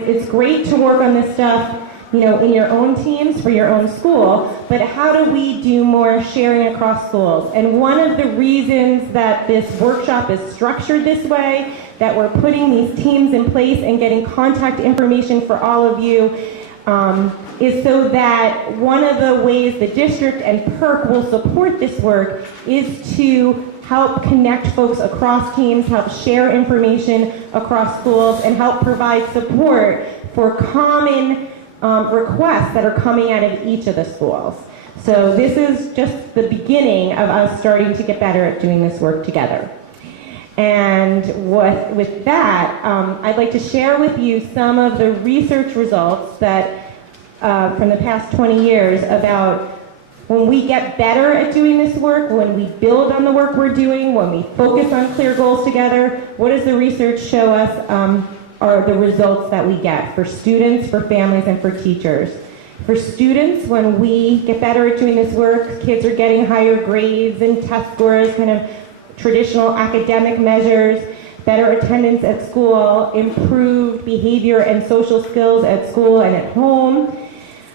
It's great to work on this stuff, in your own teams for your own school, but how do we do more sharing across schools? And one of the reasons that this workshop is structured this way, that we're putting these teams in place and getting contact information for all of you, is so that one of the ways the district and PERC will support this work is to help connect folks across teams, help share information across schools, and help provide support for common requests that are coming out of each of the schools. So this is just the beginning of us starting to get better at doing this work together. And with that, I'd like to share with you some of the research results that from the past 20 years about when we get better at doing this work, when we build on the work we're doing, when we focus on clear goals together, what does the research show us are the results that we get for students, for families, and for teachers. For students, when we get better at doing this work, kids are getting higher grades and test scores, kind of traditional academic measures, better attendance at school, improved behavior and social skills at school and at home.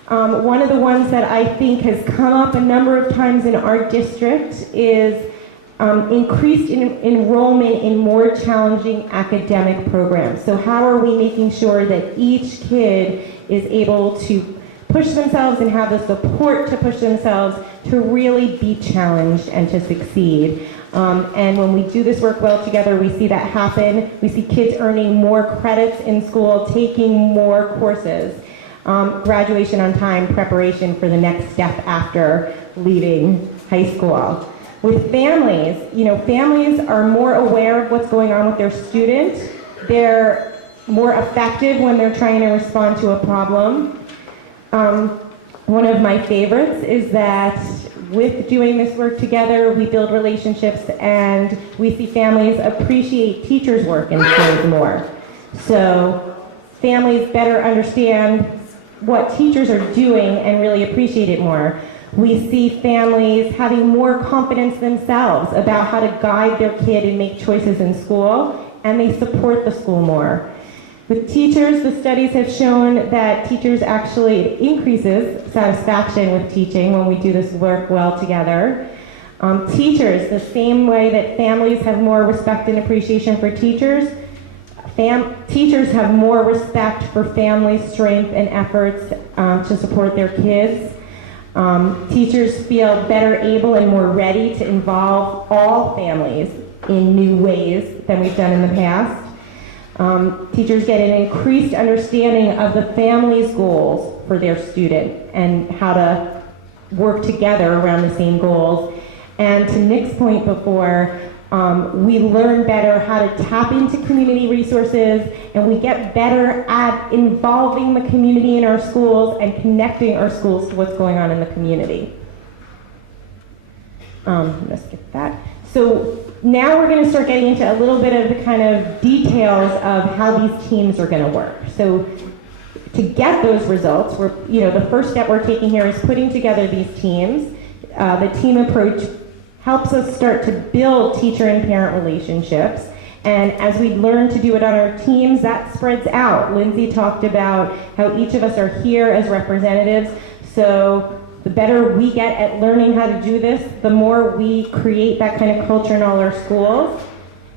One of the ones that I think has come up a number of times in our district is increased enrollment in more challenging academic programs. So how are we making sure that each kid is able to push themselves and have the support to push themselves to really be challenged and to succeed? And when we do this work well together, we see that happen. We see kids earning more credits in school, taking more courses. Graduation on time, preparation for the next step after leaving high school. With families, families are more aware of what's going on with their student. They're more effective when they're trying to respond to a problem. One of my favorites is that with doing this work together, we build relationships and we see families appreciate teachers' work in schools more. So families better understand what teachers are doing and really appreciate it more. We see families having more confidence themselves about how to guide their kid and make choices in school, and they support the school more. With teachers, the studies have shown that teachers actually, it increases satisfaction with teaching when we do this work well together. Teachers, the same way that families have more respect and appreciation for teachers, teachers have more respect for families' strength and efforts to support their kids. Teachers feel better able and more ready to involve all families in new ways than we've done in the past. Teachers get an increased understanding of the family's goals for their student and how to work together around the same goals. And to Nick's point before, we learn better how to tap into community resources, and we get better at involving the community in our schools and connecting our schools to what's going on in the community. I'm gonna skip that. So now we're going to start getting into a little bit of the kind of details of how these teams are going to work. So to get those results, the first step we're taking here is putting together these teams. The team approach helps us start to build teacher and parent relationships. And as we learn to do it on our teams, that spreads out. Lindsay talked about how each of us are here as representatives. So the better we get at learning how to do this, the more we create that kind of culture in all our schools.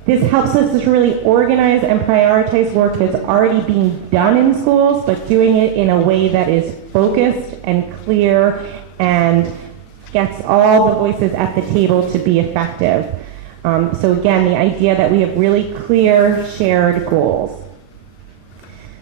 This helps us to really organize and prioritize work that's already being done in schools, but doing it in a way that is focused and clear and gets all the voices at the table to be effective. So again, the idea that we have really clear, shared goals.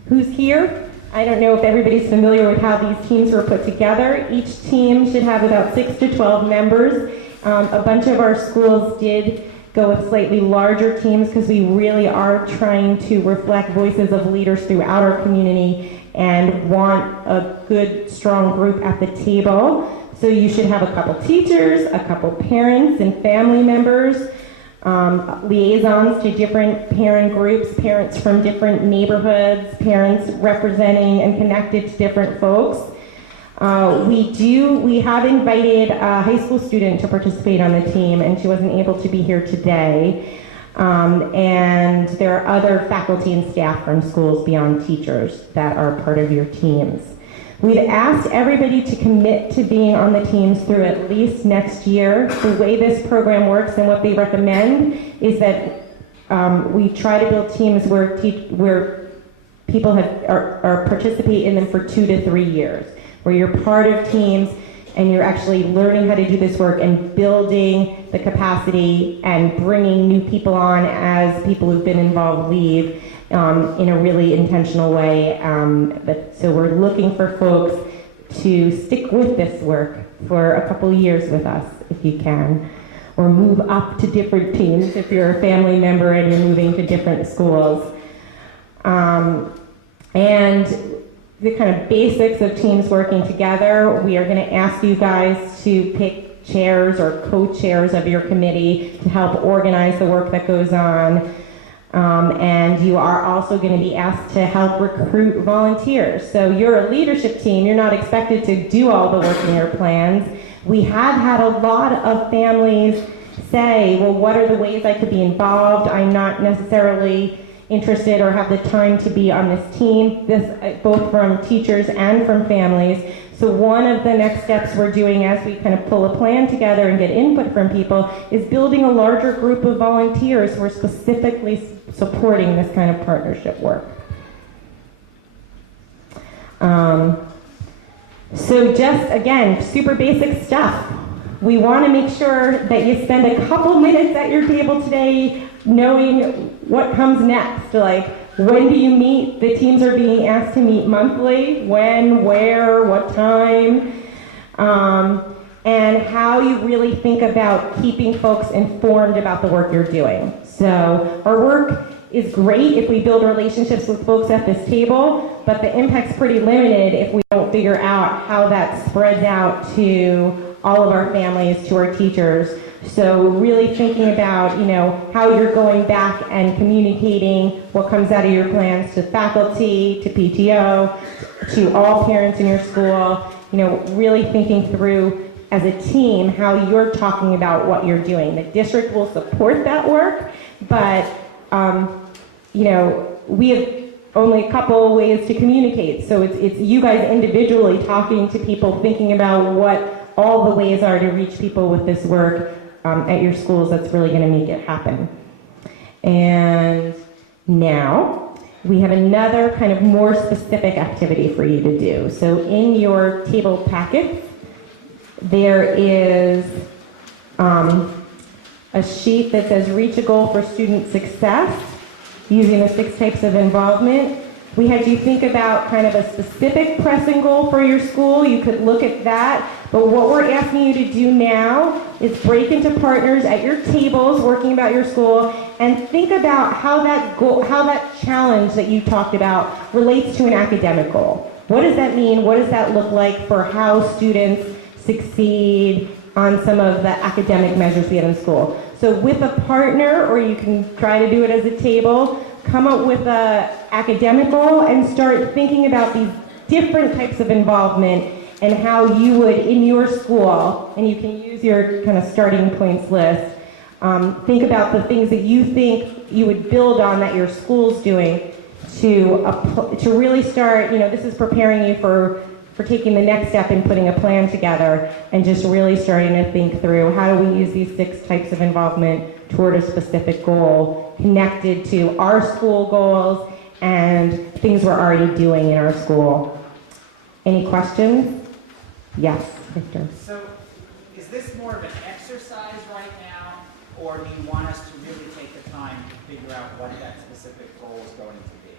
Who's here? I don't know if everybody's familiar with how these teams were put together. Each team should have about 6 to 12 members. A bunch of our schools did go with slightly larger teams because we really are trying to reflect voices of leaders throughout our community and want a good, strong group at the table. So you should have a couple teachers, a couple parents and family members, liaisons to different parent groups, parents from different neighborhoods, parents representing and connected to different folks. We have invited a high school student to participate on the team, and she wasn't able to be here today. And there are other faculty and staff from schools beyond teachers that are part of your teams. We've asked everybody to commit to being on the teams through at least next year. The way this program works and what they recommend is that we try to build teams where people are participate in them for 2 to 3 years, where you're part of teams and you're actually learning how to do this work and building the capacity and bringing new people on as people who've been involved leave in a really intentional way. So we're looking for folks to stick with this work for a couple years with us, if you can, or move up to different teams if you're a family member and you're moving to different schools. And the kind of basics of teams working together, we are going to ask you guys to pick chairs or co-chairs of your committee to help organize the work that goes on. And you are also going to be asked to help recruit volunteers. So you're a leadership team, you're not expected to do all the work in your plans. We have had a lot of families say, well, what are the ways I could be involved? I'm not necessarily interested or have the time to be on this team, both from teachers and from families. So one of the next steps we're doing as we kind of pull a plan together and get input from people is building a larger group of volunteers who are specifically supporting this kind of partnership work. So just, again, super basic stuff. We want to make sure that you spend a couple minutes at your table today knowing what comes next. Like, when do you meet? The teams are being asked to meet monthly. When, where, what time? And how you really think about keeping folks informed about the work you're doing. So our work is great if we build relationships with folks at this table, but the impact's pretty limited if we don't figure out how that spreads out to all of our families, to our teachers. So really thinking about, how you're going back and communicating what comes out of your plans to faculty, to PTO, to all parents in your school, really thinking through as a team how you're talking about what you're doing. The district will support that work, but we have only a couple ways to communicate. So it's you guys individually talking to people, thinking about what all the ways are to reach people with this work at your schools that's really going to make it happen. And now we have another kind of more specific activity for you to do. So in your table packet, there is a sheet that says reach a goal for student success using the 6 types of involvement. We had you think about kind of a specific pressing goal for your school. You could look at that. But what we're asking you to do now is break into partners at your tables, working about your school, and think about how that goal, how that challenge that you talked about relates to an academic goal. What does that mean? What does that look like for how students succeed on some of the academic measures we have in school? So with a partner, or you can try to do it as a table, come up with an academic goal and start thinking about these different types of involvement and how you would, in your school, and you can use your kind of starting points list, think about the things that you think you would build on that your school's doing to really start, this is preparing you for taking the next step in putting a plan together and just really starting to think through how do we use these 6 types of involvement toward a specific goal connected to our school goals and things we're already doing in our school. Any questions? Yes, Victor. So is this more of an exercise right now, or do you want us to really take the time to figure out what that specific goal is going to be?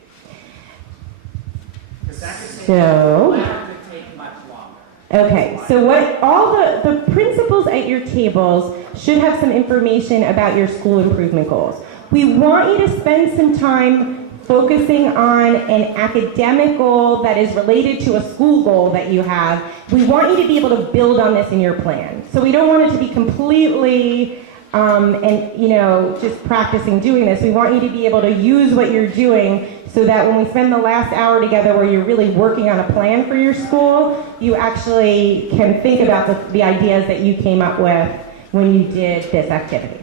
Because that could take much longer. Okay, so what all the principals at your tables should have some information about your school improvement goals. We want you to spend some time focusing on an academic goal that is related to a school goal that you have. We want you to be able to build on this in your plan. So we don't want it to be completely just practicing doing this. We want you to be able to use what you're doing so that when we spend the last hour together where you're really working on a plan for your school, you actually can think about the ideas that you came up with when you did this activity.